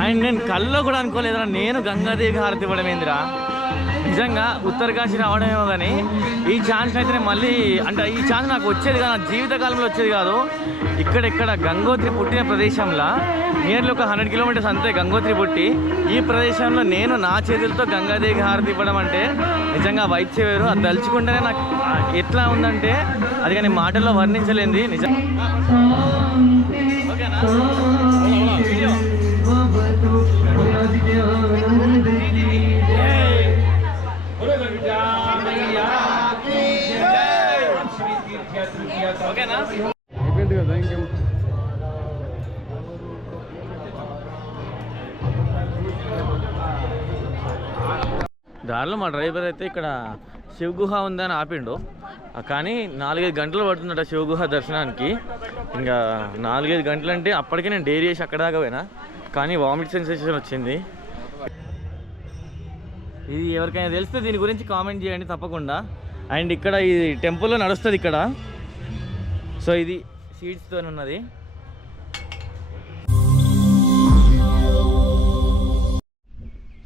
And నేను కల్లో కూడా అనుకోలేదురా. నేను గంగాదేవి హారతి ఇవ్వడం ఏందిరా? నిజంగా ఉత్తరకాశి రావడమేమో కానీ ఈ ఛాన్స్ అయితే నేను మళ్ళీ అంటే ఈ ఛాన్స్ నాకు వచ్చేది కాదు నా జీవితకాలంలో వచ్చేది కాదు. ఇక్కడెక్కడ గంగోత్రి పుట్టిన ప్రదేశంలో నియర్లీ ఒక హండ్రెడ్ కిలోమీటర్స్ అంతే గంగోత్రి పుట్టి ఈ ప్రదేశంలో నేను నా చేతులతో గంగాదేవి హారతి ఇవ్వడం అంటే నిజంగా వైద్య వేరు. అది తలుచుకుంటేనే నాకు ఎట్లా ఉందంటే అది కానీ మాటల్లో వర్ణించలేంది నిజం ఓకేనా? దారిలో మా డ్రైవర్ అయితే ఇక్కడ శివగుహ ఉందని ఆపిండు. కానీ నాలుగైదు గంటలు పడుతుందట శివగుహ దర్శనానికి. ఇంకా నాలుగైదు గంటలు అంటే అప్పటికే నేను డైరీ చేసి అక్కడ దాకా పోయినా. కానీ వామిట్ సెన్సేషన్ వచ్చింది. ఇది ఎవరికైనా తెలిస్తే దీని గురించి కామెంట్ చేయండి తప్పకుండా. అండ్ ఇక్కడ ఈ టెంపుల్లో నడుస్తుంది ఇక్కడ. సో ఇది సీడ్స్తో ఉన్నది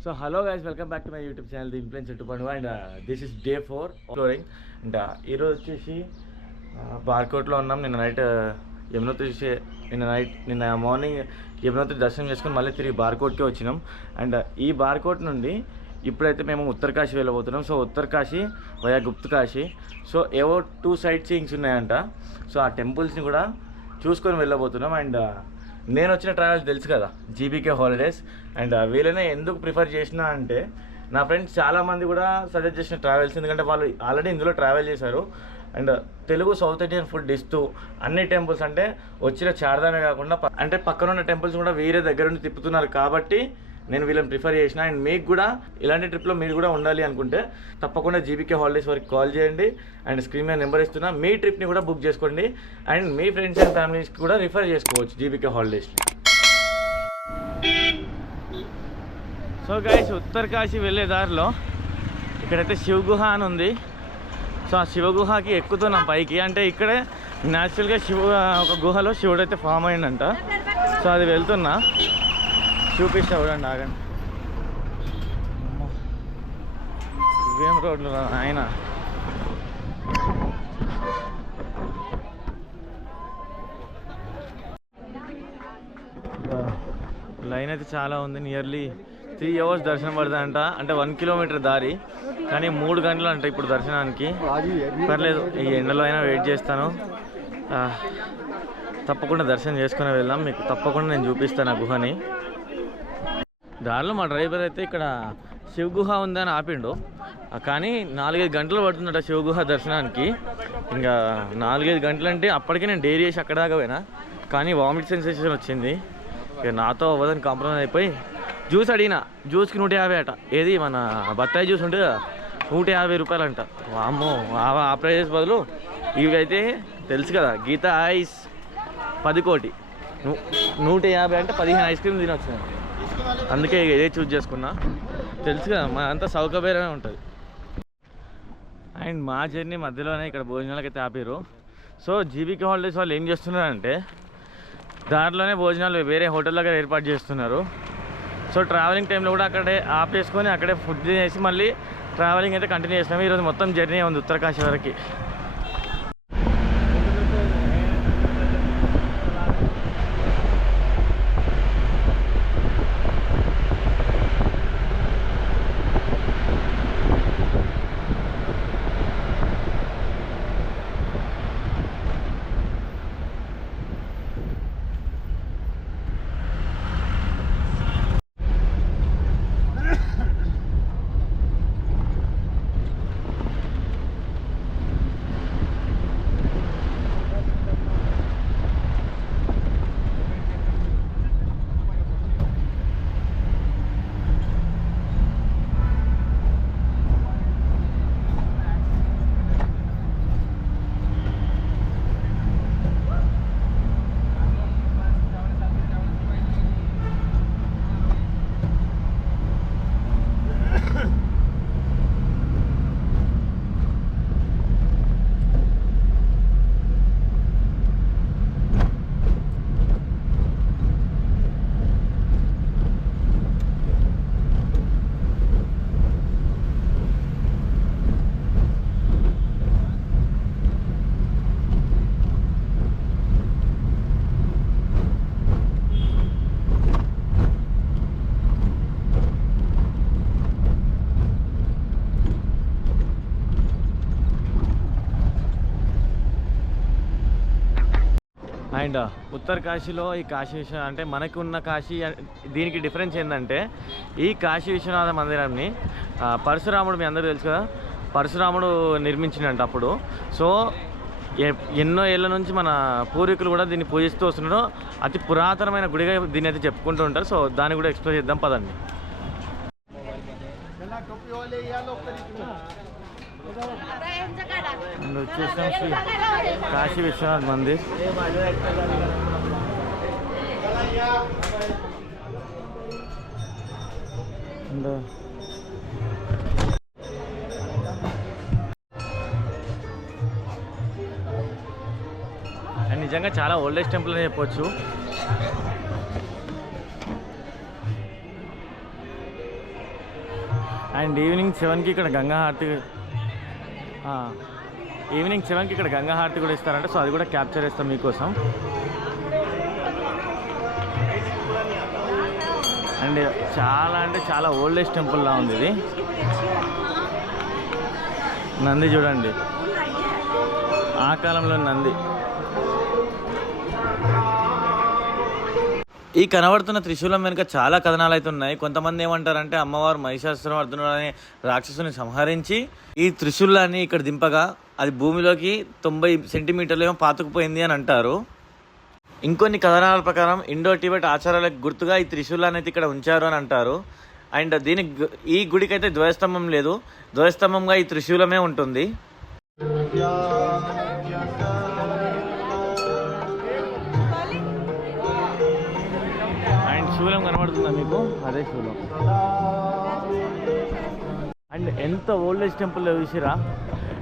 so hello guys welcome back to my YouTube channel the influence two point and this is day four flooring and ఈరోజు వచ్చేసి బార్కోట్లో ఉన్నాం. నిన్న నైట్ యమునోత్రి చే- నిన్న నైట్ నిన్న మార్నింగ్ యమునోత్రి దర్శనం చేసుకుని మళ్ళీ తిరిగి బార్కోట్కే వచ్చినాం. అండ్ ఈ బార్కోట్ నుండి ఇప్పుడైతే మేము Uttarkashi వెళ్ళబోతున్నాం. So Uttarkashi via Guptkashi. So ఏవో టూ సైట్ సీయింగ్స్ ఉన్నాయంట. సో ఆ టెంపుల్స్ని కూడా చూసుకొని వెళ్ళబోతున్నాం. అండ్ నేను వచ్చిన ట్రావెల్స్ తెలుసు కదా జీబీకే హాలిడేస్ అండ్ వీళ్ళనే ఎందుకు ప్రిఫర్ చేసిన అంటే నా ఫ్రెండ్స్ చాలామంది కూడా సజెస్ట్ చేసిన ట్రావెల్స్ ఎందుకంటే వాళ్ళు ఆల్రెడీ ఇందులో ట్రావెల్ చేశారు. And uh, Telugu south Indian food ఇస్తూ అన్ని టెంపుల్స్ అంటే వచ్చిన చార్దానే కాకుండా అంటే పక్కన ఉన్న టెంపుల్స్ కూడా వేరే దగ్గర నుండి తిప్పుతున్నారు. కాబట్టి నేను వీళ్ళని ప్రిఫర్ చేసిన. అండ్ మీకు కూడా ఇలాంటి ట్రిప్లో మీరు కూడా ఉండాలి అనుకుంటే తప్పకుండా జీబీకే హాలిడేస్ వరకు కాల్ చేయండి. అండ్ స్క్రీన్ మీద నెంబర్ ఇస్తున్నా. మీ ట్రిప్ని కూడా బుక్ చేసుకోండి. అండ్ మీ ఫ్రెండ్స్ అండ్ ఫ్యామిలీస్కి కూడా రిఫర్ చేసుకోవచ్చు జీబీకే హాలిడేస్ని సో గైస్ ఉత్తరకాశీ వెళ్ళే దారిలో ఇక్కడైతే శివగుహ అని ఉంది. సో ఆ శివగుహకి ఎక్కుతున్నాం పైకి. అంటే ఇక్కడే న్యాచురల్గా శివ ఒక గుహలో శివుడు అయితే ఫామ్ అయిందంట సో అది వెళ్తున్నా. చూపిస్తా చూడండి ఆగండి. ఇవేం రోడ్లు ఆయన. లైన్ అయితే చాలా ఉంది నియర్లీ త్రీ అవర్స్ దర్శనం పడుతుందంట అంటే వన్ కిలోమీటర్ దారి. కానీ మూడు గంటలు అంట ఇప్పుడు దర్శనానికి. పర్లేదు ఈ ఎండలో అయినా వెయిట్ చేస్తాను. తప్పకుండా దర్శనం చేసుకుని వెళ్దాం. మీకు తప్పకుండా నేను చూపిస్తాను ఆ గుహని. దారిలో మా డ్రైవర్ అయితే ఇక్కడ శివగుహ ఉందని ఆపిండు. కానీ నాలుగైదు గంటలు పడుతుందట శివగుహ దర్శనానికి. ఇంకా నాలుగైదు గంటలు అంటే అప్పటికే నేను డైరీ చేసి అక్కడ దాకా పోయినా. కానీ వామిట్ సెన్సేషన్ వచ్చింది. ఇక నాతో అవ్వదని కాంప్రమైజ్ అయిపోయి జ్యూస్ అడిగిన. జ్యూస్కి నూట యాభై అట. ఏది మన బత్తాయి జ్యూస్ ఉంటుంది నూట యాభై రూపాయలు అంట వామ్మో ఆ ఆ ప్రైజెస్ బదులు ఇవి అయితే తెలుసు కదా గీత ఐస్ పది కోటి. నూ నూట యాభై అంటే పదిహేను ఐస్ క్రీమ్ తినొచ్చు నేను. అందుకే ఇదే చూజ్ చేసుకున్నా. తెలుసు కదా మా అంతా సౌకర్యమే ఉంటుంది. అండ్ మా జర్నీ మధ్యలోనే ఇక్కడ భోజనాలకి అయితే ఆపారు సో జీబీకే హాలిడేస్ వాళ్ళు ఏం చేస్తున్నారంటే దాంట్లోనే భోజనాలు వేరే హోటల్ దగ్గర ఏర్పాటు చేస్తున్నారు. సో ట్రావెలింగ్ టైంలో కూడా అక్కడే ఆపేసుకొని అక్కడే ఫుడ్ తినేసి మళ్ళీ ట్రావెలింగ్ అయితే కంటిన్యూ చేసినాము ఈరోజు మొత్తం జర్నీ ఉంది ఉత్తరకాశీ వరకు. అండ్ ఉత్తర కాశీలో ఈ కాశీ విశ్వనాథ అంటే మనకు ఉన్న కాశీ దీనికి డిఫరెన్స్ ఏంటంటే ఈ కాశీ విశ్వనాథ మందిరాన్ని పరశురాముడు మీ అందరూ తెలుసు కదా? పరశురాముడు నిర్మించినట్టు అప్పుడు. సో ఎ- ఎన్నో ఏళ్ళ నుంచి మన పూర్వీకులు కూడా దీన్ని పూజిస్తూ వస్తున్నారు అతి పురాతనమైన గుడిగా దీన్ని అయితే చెప్పుకుంటూ ఉంటారు. సో దాన్ని కూడా ఎక్స్ప్లోర్ చేద్దాం పదండి. అండ్ వచ్చేసాం శ్రీ కాశీ విశ్వనాథ్ మందిర్. అండ్ అండ్ నిజంగా చాలా ఓల్డెస్ట్ టెంపుల్ అని చెప్పొచ్చు. అండ్ ఈవినింగ్ సెవెన్కి ఇక్కడ గంగా హారతి. ఈవినింగ్ సెవెన్కి ఇక్కడ గంగా హారతి కూడా ఇస్తారంట. సో అది కూడా క్యాప్చర్ చేస్తాం మీకోసం. అండ్ చాలా అంటే చాలా ఓల్డెస్ట్ టెంపుల్లా ఉంది ఇది. నంది చూడండి. ఆ కాలంలో నంది. ఈ కనబడుతున్న త్రిశూలం వెనుక చాలా కథనాలు అయితే ఉన్నాయి. కొంతమంది ఏమంటారంటే అమ్మవారు మహిషాసురం అర్జునుడు అనే రాక్షసుని సంహరించి ఈ త్రిశూలాన్ని ఇక్కడ దింపగా అది భూమిలోకి తొంభై సెంటీమీటర్లు ఏమో పాతుకుపోయింది అని అంటారు. ఇంకొన్ని కథనాల ప్రకారం ఇండో టిబెట్ ఆచారాలకు గుర్తుగా ఈ త్రిశూలాన్ని అయితే ఇక్కడ ఉంచారు అని అంటారు. అండ్ దీనికి ఈ గుడికి అయితే ధ్వజస్తంభం లేదు. ధ్వజస్తంభంగా ఈ త్రిశూలమే ఉంటుంది. అండ్ శూలం కనబడుతుందా మీకు? అదే శూలం. అండ్ ఎంత ఓల్డేజ్ టెంపుల్ చూసిరా?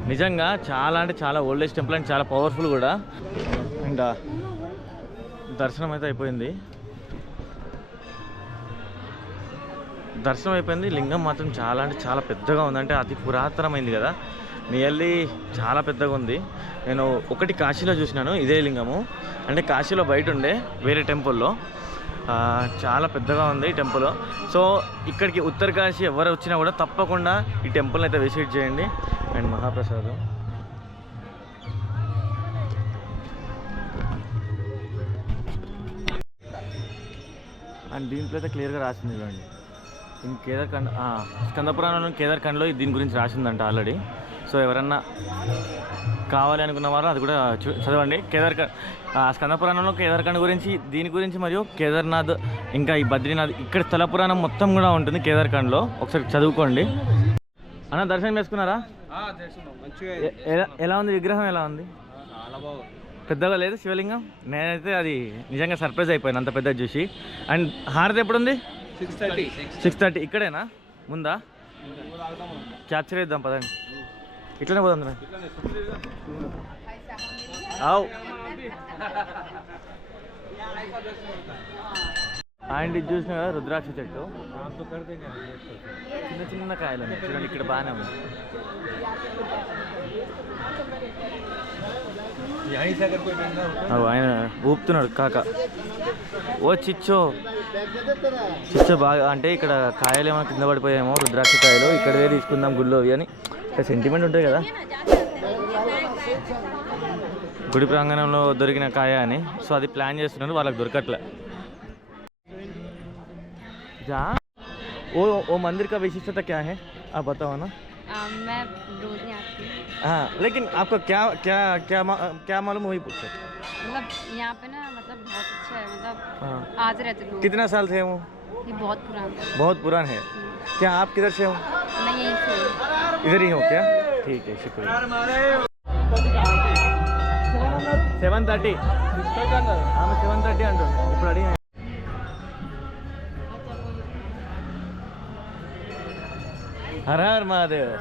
నిజంగా చాలా అంటే చాలా ఓల్డేజ్ టెంపుల్ అండ్ చాలా పవర్ఫుల్ కూడా. అండ్ uh, దర్శనం అయితే అయిపోయింది. దర్శనం అయిపోయింది. లింగం మాత్రం చాలా అంటే చాలా పెద్దగా ఉంది. అంటే అతి పురాతనమైంది కదా. నియర్లీ చాలా పెద్దగా ఉంది. నేను ఒకటి కాశీలో చూసినాను. ఇదే లింగము. అంటే కాశీలో బయట ఉండే వేరే టెంపుల్లో చాలా పెద్దగా ఉంది ఈ టెంపుల్. సో ఇక్కడికి ఉత్తరకాశీ ఎవరు వచ్చినా కూడా తప్పకుండా ఈ టెంపుల్ని అయితే విజిట్ చేయండి. అండ్ మహాప్రసాదం. అండ్ దీంట్లో అయితే క్లియర్గా రాసింది చూడండి. ఇన్ కేదార్ఖండ్ స్కందపురాణంలో స్కందపురాణంలో కేదార్ఖండ్లో దీని గురించి రాసిందంట ఆల్రెడీ. సో ఎవరన్నా కావాలి అనుకున్న వారు అది కూడా చూ- చదవండి. కేదార్ఖండ్ ఆ, స్కందపురాణంలో కేదార్ఖండ్ గురించి దీని గురించి మరియు కేదార్నాథ్ ఇంకా ఈ బద్రీనాథ్ ఇక్కడ స్థల పురాణం మొత్తం కూడా ఉంటుంది కేదార్ఖండ్లో ఒకసారి చదువుకోండి. అన్న దర్శనం చేసుకున్నారా? ఎలా ఎలా ఉంది? విగ్రహం ఎలా ఉంది? పెద్దగా లేదు శివలింగం? నేనైతే అది నిజంగా సర్ప్రైజ్ అయిపోయాను అంత పెద్దది చూసి. అండ్ హారతి ఎప్పుడు ఉంది సిక్స్ థర్టీ. Six thirty. ఇక్కడేనా? ముందా? క్యాప్చర్ చేద్దాం పదండి. ఇట్లనే పోదాం ఆవ్ అండ్ ఇది చూసిన కదా రుద్రాక్ష చెట్టు. చిన్న చిన్న కాయలు చూడండి ఇక్కడ బాగానే ఉంది ఆయన ఊపుతున్నాడు కాక. ఓ చిచ్చో. చిచ్చో బాగా అంటే ఇక్కడ కాయలు ఏమైనా కింద పడిపోయామో రుద్రాక్ష కాయలు. ఇక్కడే తీసుకుందాం గుళ్ళోవి అని. సెంటిమెంట్ ఉంటుంది కదా గుడి ప్రాంగణంలో దొరికిన కాయ అని సో అది ప్లాన్ చేస్తున్నారు వాళ్ళకి దొరకట్లే जा वो वो मंदिर का विशिष्टता क्या है आप बताओ ना आ, मैं रोज नहीं आती हूँ। हाँ लेकिन आपको क्या क्या क्या मा- क्या मालूम वही पूछो मतलब यहाँ पे ना मतलब बहुत अच्छा है मतलब हाँ आज रहते लोग कितना साल से वो ये बहुत पुराना है बहुत पुरान है क्या आप किधर से हो मैं यहीं से हूँ। इधर ही हो क्या ठीक है शुक्रिया సెవెన్ థర్టీ ఆమె సెవెన్ థర్టీ అంటుంది ఇప్పుడు అడిగి హర హర్ మహాదేవ్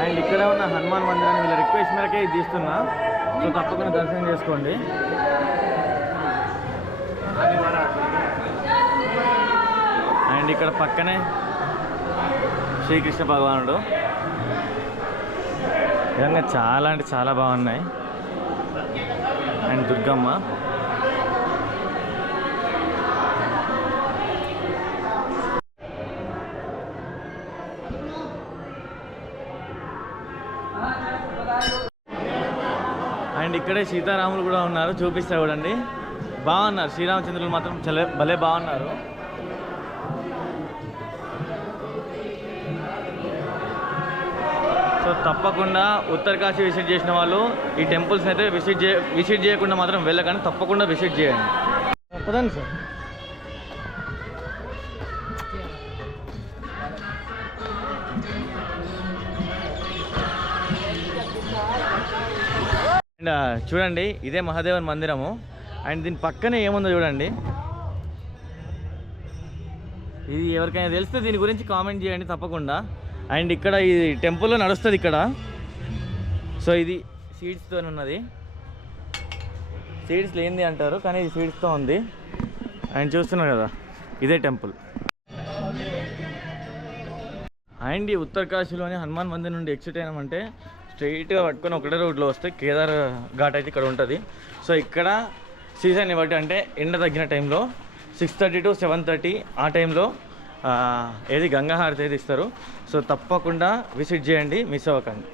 అండ్ ఇక్కడ ఉన్న హనుమాన్ మందిరాన్ని వీళ్ళ రిక్వెస్ట్ మేరకే ఇది తీస్తున్నా సో తప్పకుండా దర్శనం చేసుకోండి అండ్ ఇక్కడ పక్కనే శ్రీకృష్ణ భగవానుడు. నిజంగా చాలా అంటే చాలా బాగున్నాయి. అండ్ దుర్గమ్మ. అండ్ ఇక్కడే సీతారాములు కూడా ఉన్నారు. చూపిస్తా చూడండి. బాగున్నారు. శ్రీరామచంద్రులు మాత్రం చలే భలే బాగున్నారు. సో తప్పకుండా ఉత్తరకాశీ విజిట్ చేసిన వాళ్ళు ఈ టెంపుల్స్ అయితే విజిట్ చే విజిట్ చేయకుండా మాత్రం వెళ్ళకండి. తప్పకుండా విజిట్ చేయండి. పదండి సార్. అండ్ చూడండి ఇదే మహాదేవన్ మందిరము. అండ్ దీని పక్కనే ఏముందో చూడండి. ఇది ఎవరికైనా తెలిస్తే దీని గురించి కామెంట్ చేయండి తప్పకుండా. అండ్ ఇక్కడ ఈ టెంపుల్లో నడుస్తుంది ఇక్కడ. సో ఇది సీడ్స్తో ఉన్నది. సీడ్స్ లేనిది అంటారు కానీ ఇది సీడ్స్తో ఉంది. అండ్ చూస్తున్నారు కదా ఇదే టెంపుల్. అండ్ ఈ ఉత్తరకాశీలోని హనుమాన్ మందిర్ నుండి ఎగ్జిట్ అయినామంటే స్ట్రైట్గా పట్టుకొని ఒకటే రోడ్లో వస్తే కేదార్ ఘాట్ అయితే ఇక్కడ ఉంటుంది. సో ఇక్కడ సీజన్ని బట్టి అంటే ఎండ తగ్గిన టైంలో six thirty to seven thirty ఆ టైంలో ఏది గంగాహారతి ఏది అయితే ఇస్తారు. సో తప్పకుండా విజిట్ చేయండి మిస్ అవ్వకండి.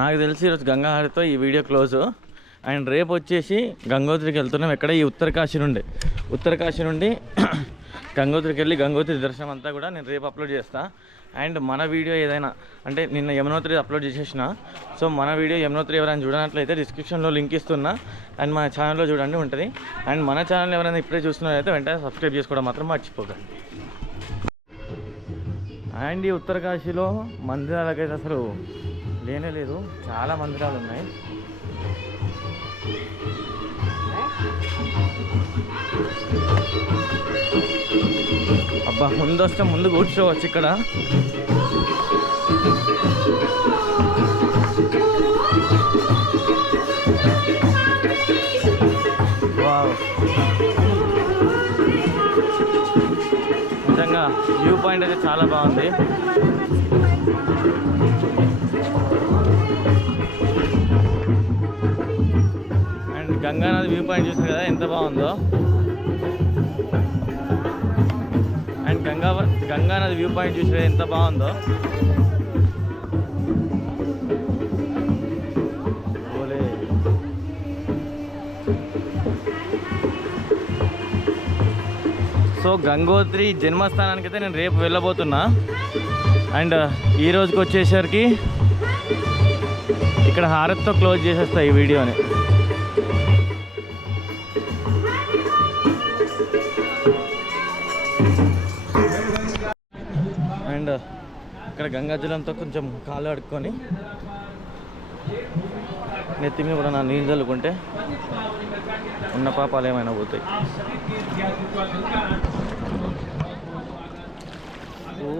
నాకు తెలిసి ఈరోజు గంగాహారతితో ఈ వీడియో క్లోజ్. అండ్ రేపు వచ్చేసి గంగోత్రికి వెళ్తున్నాం. ఎక్కడ? ఈ ఉత్తరకాశీ నుండి. ఉత్తరకాశీ నుండి గంగోత్రికి వెళ్ళి గంగోత్రి దర్శనం అంతా కూడా నేను రేపు అప్లోడ్ చేస్తాను అండ్ మన వీడియో ఏదైనా అంటే నిన్న యమునోత్రి అప్లోడ్ చేసేసిన. సో మన వీడియో యమునోత్రి ఎవరైనా చూడనట్లయితే డిస్క్రిప్షన్లో లింక్ ఇస్తున్నా. అండ్ మన ఛానల్లో చూడండి ఉంటుంది. అండ్ మన ఛానల్ ఎవరైనా ఇప్పుడే చూస్తున్నారైతే వెంటనే సబ్స్క్రైబ్ చేసుకోవడం మాత్రం మర్చిపోకండి. అండ్ ఈ ఉత్తరకాశీలో మందిరాలకైతే అసలు లేనే లేదు. చాలా మందిరాలు ఉన్నాయి. అబ్బా ముందు వస్తే ముందు కూర్చోవచ్చు ఇక్కడ. వావ్. నిజంగా వ్యూ పాయింట్ అయితే చాలా బాగుంది. గంగానది వ్యూ పాయింట్ చూసారు కదా ఎంత బాగుందో. అండ్ గంగా గంగానది వ్యూ పాయింట్ చూసారు ఎంత బాగుందో. సో గంగోత్రి జన్మస్థానానికి అయితే నేను రేపు వెళ్ళబోతున్నా. అండ్ ఈ రోజుకి వచ్చేసరికి ఇక్కడ హారత్తో క్లోజ్ చేసేస్తా ఈ వీడియోని. ఇక్కడ గంగాజలంతో కొంచెం కాలు అడుక్కొని నెత్తి మీద కూడా నా నీళ్ళు చల్లుకుంటే ఉన్న పాపాలు ఏమైనా పోతాయి. ఓ.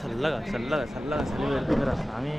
చల్లగా చల్లగా చల్లగా చలి వెళ్తుందిరా స్వామి.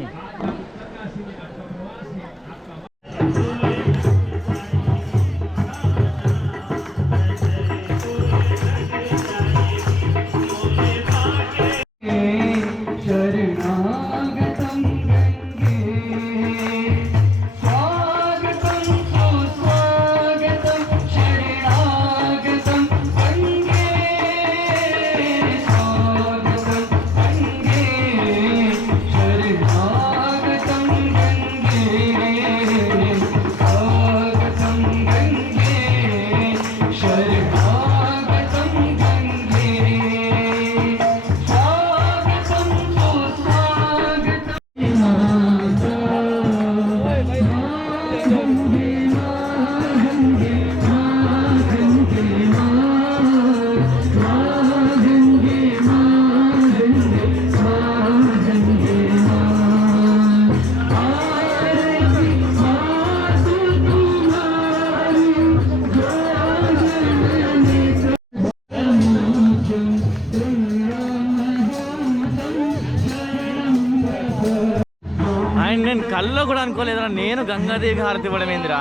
అనుకోలేదురా నేను గంగాదేవి హారతి ఇవ్వడం ఏందిరా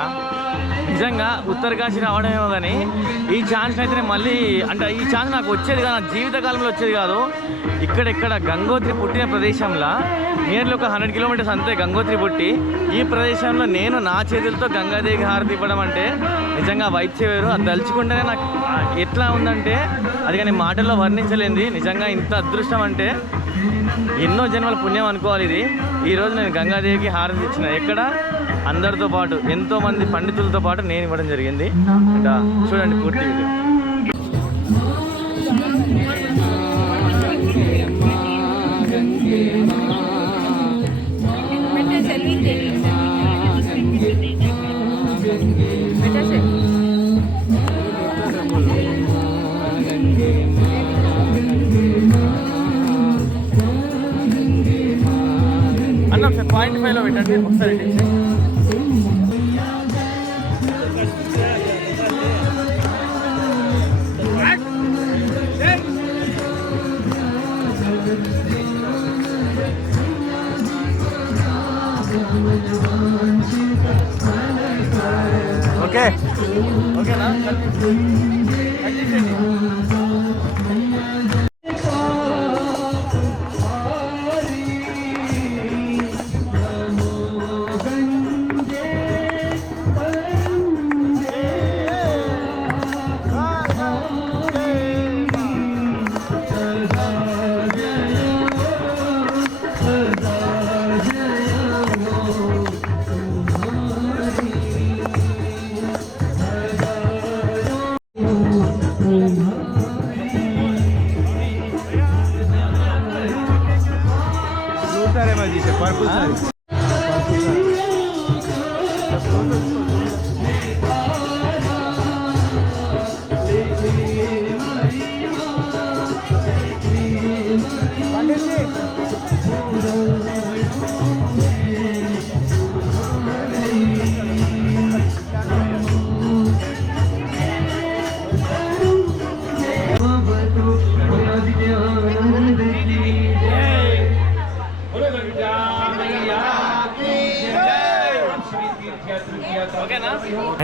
నిజంగా ఉత్తరకాశీ రావడమేమో కానీ ఈ ఛాన్స్ అయితే నేను మళ్ళీ అంటే ఈ ఛాన్స్ నాకు వచ్చేది కాదు నా జీవితకాలంలో వచ్చేది కాదు. ఇక్కడెక్కడ గంగోత్రి పుట్టిన ప్రదేశంలో నియర్లీ ఒక హండ్రెడ్ కిలోమీటర్స్ అంతే గంగోత్రి పుట్టి ఈ ప్రదేశంలో నేను నా చేతులతో గంగాదేవి హారతి ఇవ్వడం అంటే నిజంగా వైద్య వేరు. అది తలుచుకుంటేనే నాకు ఎట్లా ఉందంటే అది కానీ మాటల్లో వర్ణించలేంది నిజంగా ఇంత అదృష్టం అంటే ఎన్నో జన్మల పుణ్యం అనుకోవాలి ఇది. ఈ రోజు నేను గంగాదేవికి హారతి ఇచ్చిన ఎక్కడ? అందరితో పాటు ఎంతో మంది పండితులతో పాటు నేను ఇవ్వడం జరిగింది. ఇంకా చూడండి పూర్తి వీడియో. ఫైవ్లో పెట్టండి ఒకసారి ఇటు ఇచ్చేయి. ఓకే ఓకేనా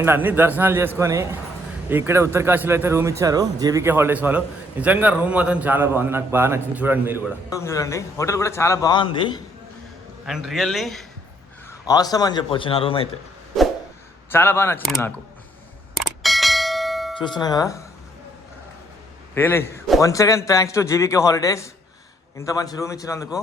అండ్ అన్ని దర్శనాలు చేసుకొని ఇక్కడే ఉత్తరకాశీలో అయితే రూమ్ ఇచ్చారు జేబీకే హాలిడేస్ వాళ్ళు నిజంగా రూమ్ మాత్రం చాలా బాగుంది నాకు బాగా నచ్చింది చూడండి మీరు కూడా. రూమ్ చూడండి. హోటల్ కూడా చాలా బాగుంది. అండ్ రియల్లీ అవసరం అని చెప్పొచ్చు నా రూమ్ అయితే. చాలా బాగా నచ్చింది నాకు. చూస్తున్నా కదా? Really once again thanks to GBK holidays ఇంత మంచి రూమ్ ఇచ్చినందుకు.